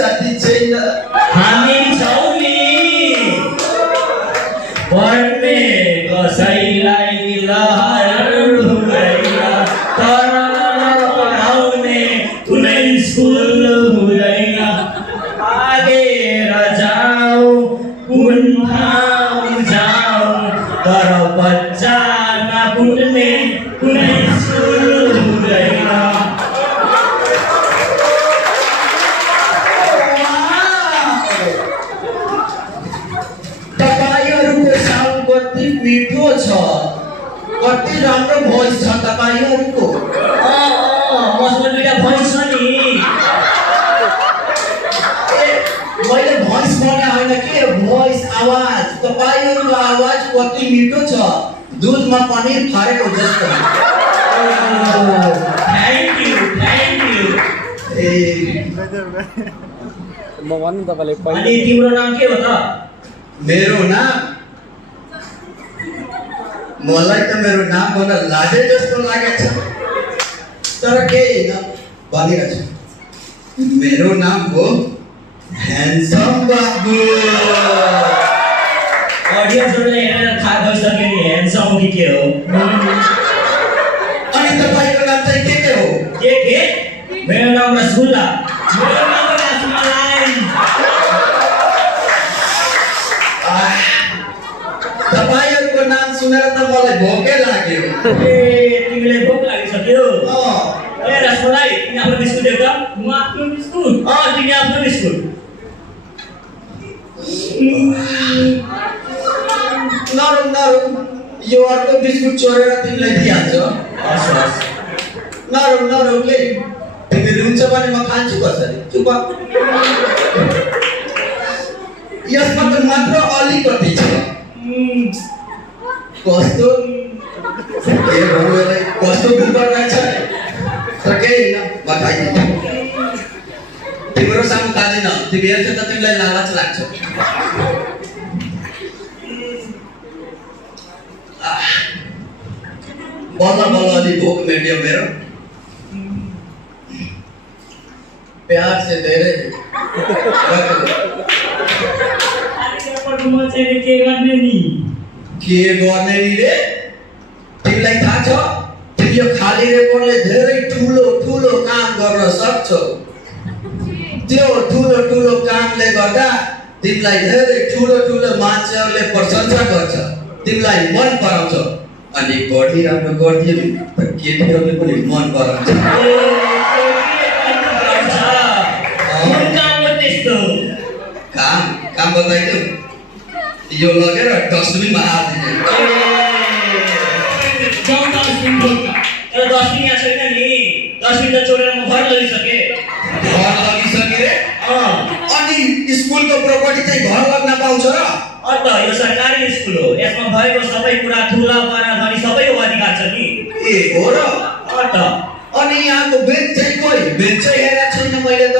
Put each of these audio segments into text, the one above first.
साथी छैन हामी छौँ नि पढ्ने कसैलाई लहर हुँदैन तर पढाउने कुनै स्कुल हुँदैन भागेर जाऊ कुन ठाउँ जाऊ तर बच्चा नपुग्ने कुनै स्कुल हुँदैन तपाईहरुको साउन्ड कति मिठो छ कति राम्रो भोइस छ तपाईहरुको मसँग दुईटा भोइस छ नि मैले भोइस भने होइन के भोइस आवाज तपाईहरुको आवाज कति मिठो छ दूधमा पनिर फारेको जस्तो थ्याङ्क यू ए म भन्नु तपाईले अनि पहिले तिम्रो नाम के हो त मेरो नाम मलाई त मेरो नाम भन्न लाजे जस्तो लागेछ तर केही होइन भनिरहेछु मेरो नाम हो ह्यान्डसम बाबु अडियन्सहरुले हेरेर थाहा भइसक्यो नि ह्यान्डसम हो कि के हो अनि तपाईको नाम चाहिँ के हो के मेरो नाम रसगुल्ला मेरो नाम रसमलाई तपाईहरुको नाम सुनेर त मलाई भोकै लाग्यो ए तिमीलाई भोक लागिसक्यो अँ ए रसमलाई तिमी आफ्नो बिस्कुट देऊ त म आफ्नो बिस्कुट तिमी आफ्नो बिस्कुट नरौँ यो अर्को बिस्कुट चोरेर तिमीलाई दिइहाल्छ हस् नरौँ के तिमी रुन्छ भने म खान्छु कसरी चुप यसमा त मात्र अलिकति छ कस्तो के भन्नु यसलाई कस्तो दुःख रहेछ तर केही होइन म खाइदिन्छु तिम्रो सामु खाँदैन तिमी हेर्छ त तिमीलाई लालच लाग्छ बल्ल अलि भोक मेट्यो मेरो प्यार से धेरै के गर्ने नि रे तिमीलाई थाहा छ तिमी यो खाली रेकर्डले धेरै ठुलो काम गर्न सक्छौ त्यो ठुलो कामले गर्दा तिमीलाई धेरै ठुलो मान्छेहरूले प्रशंसा गर्छ तिमीलाई मन पराउँछ अनि बढी राम्रो गरिदियो नि त केटीहरूले पनि मन पराउँछ काम बताइदियो यो लगेर डस्टबिनमा हालिदिने डस्टबिन यहाँ छैन नि डस्टबिन त चोरेर म घर लगिसके रे अनि स्कुलको प्रपर्टी चाहिँ घर लग्न पाउँछ र अन्त यो सरकारी स्कुल हो यसमा भएको सबै कुरा ठुला पारा धनी सबैको अधिकार छ नि ए हो र अन्त अनि यहाँको बेन्च चाहिँ कोही बेन्च चाहिँ हेरेको छैन मैले त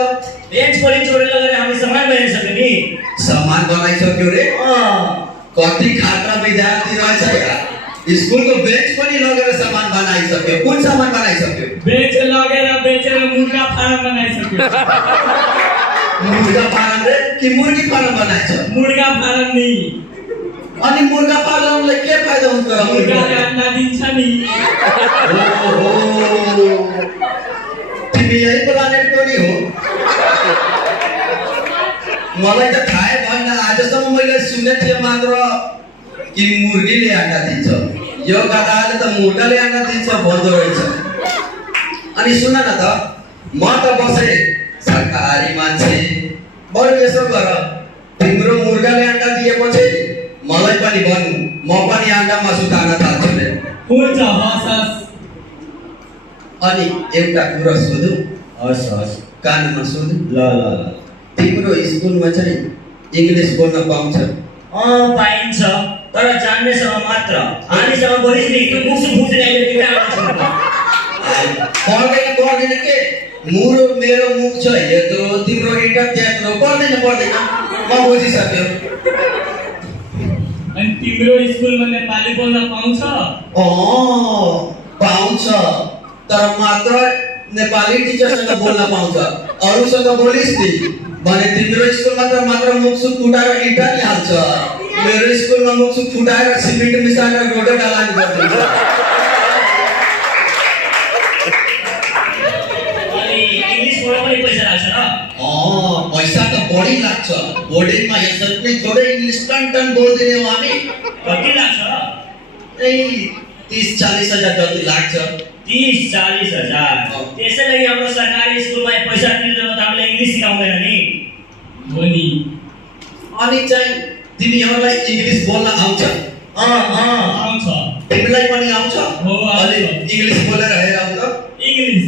बेन्च पनि चोरेर लगेर हामी सामान बनाइसक्यो नि सामान बनाइसक्यो रे कति खात्रा विद्यार्थी रहेछ यार स्कुलको बेन्च पनि लगेर सामान बनाइसक्यो कुन सामान बनाइसक्यो बेन्च लगेर बेचेर मुर्गा फार्म बनाइसक्यो मुर्गा फार्म रे कि मुर्गी फार्म बनाइछ मुर्गा फार्म नि अनि मुर्गा पाल्नलाई के फाइदा हुन्छ र मुर्गाले अन्डा दिन्छ नि ओहो तिमी यही प्लानेटको नि हो मलाई त थाहै भएन आजसम्म मैले सुनेको थिएँ मात्र कि मुर्गीले अंडा दिन्छ यो गाधाले त मुर्गाले अंडा दिन्छ भन्दो रहेछ अनि सुन न त म त बसे सरकारी मान्छे बरु यसो गर तिम्रो मुर्गाले अंडा दिएपछि मलाई पनि भन्नु म पनि अंडा मासु खान थाल्छु रे हुन्छ हस् अनि एउटा कुरा सोधु हस् हस् कानमा सोधु ल तिम्रो स्कुलमा चाहिँ इंग्लिश बोल्न पाउँछ पाइन्छ तर जान्नेसँग मात्र हामीसँग बोलिस नि त्यो मुसु फुस्ने अहिले पर्दैन के मेरो मुख छ यत्रो तिम्रो इटा त्यत्रो पर्दैन म बुझिसक्यो अनि तिम्रो स्कुलमा नेपाली बोल्न पाउँछ पाउँछ तर मात्र नेपाली टिचरसँग बोल्न पाउँछ अरूसँग बोलिस् नि भने तिम्रो स्कुलमा त मात्र मुखसुख फुटाएर इँटा नि हाल्छ, मेरो स्कुलमा मुखसुख फुटाएर सिमेन्ट मिसाएर रोड ढलानी गरिदिन्छ। अनि इङ्ग्लिसबाट पनि पैसा लाग्छ र? पैसा त बढी लाग्छ, बोर्डिङमा यसरी नै थोरै इङ्ग्लिस टन बोलिदिने हो हामी। कति लाग्छ? ए 30-40 हजार जति लाग्छ। 30-40 हजार। त्यसै लागि हाम्रो सरकारी स्कुलमा पैसा तिर्दैन त हामीले इङ्ग्लिस सिकाउँदैन नि हो नि। अनि चाहिँ तिमीहरूलाई इङ्ग्लिस बोल्न आउँछ? आउँछ। तिमीलाई पनि आउँछ? हो, आउँछ। अनि इङ्ग्लिस बोलेर हेर आउँछ? इङ्ग्लिस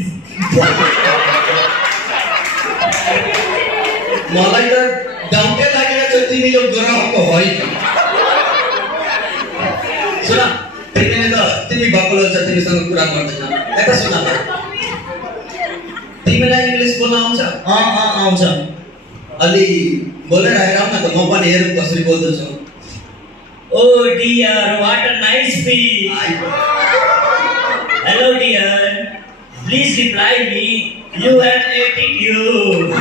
मलाई त डाउटै लागेको छ तिमी यो ग्रहको होइन। सुन, तिमी बकुलो छ, तिमीसँग कुरा गर्दैन। यता सुन त, तिमीलाई इङ्ग्लिस बोल्न आउँछ? आउँछ। अलि बोलेर हेर न त, म पनि हेरौँ कसरी बोल्दछु। Oh dear, what a nice fish. Hello dear, please reply me. You have attitude.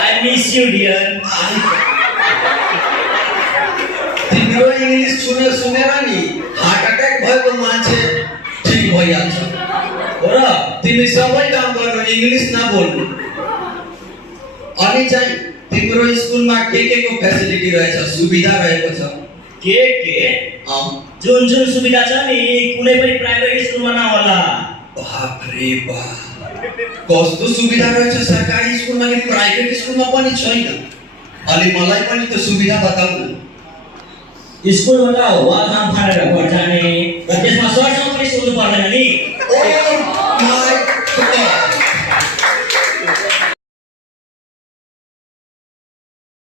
I miss you dear. तिम्रो इङ्ग्लिस सुनेर नि हार्ट अट्याक भएको मान्छे ठिक भइहाल्छ। हो र? तिमी सबै काम गर्नु, इङ्ग्लिस नबोल्नु। अनि चाहिँ तिम्रो स्कुलमा के को फेसिलिटी रहेछ, सुविधा रहेको छ? के जुन सुविधा छ नि कुनै पनि प्राइभेट स्कुलमा नहोला। बाप रे बाप, कस्तो सुविधा रहेछ सरकारी स्कुलमा कि प्राइभेट स्कुलमा पनि छैन? अलि मलाई पनि त्यो सुविधा बताऊ न। स्कुलबाट वालमा फालेर घर जाने र त्यसमा सरसँग पनि सोध्नु पर्दैन नि।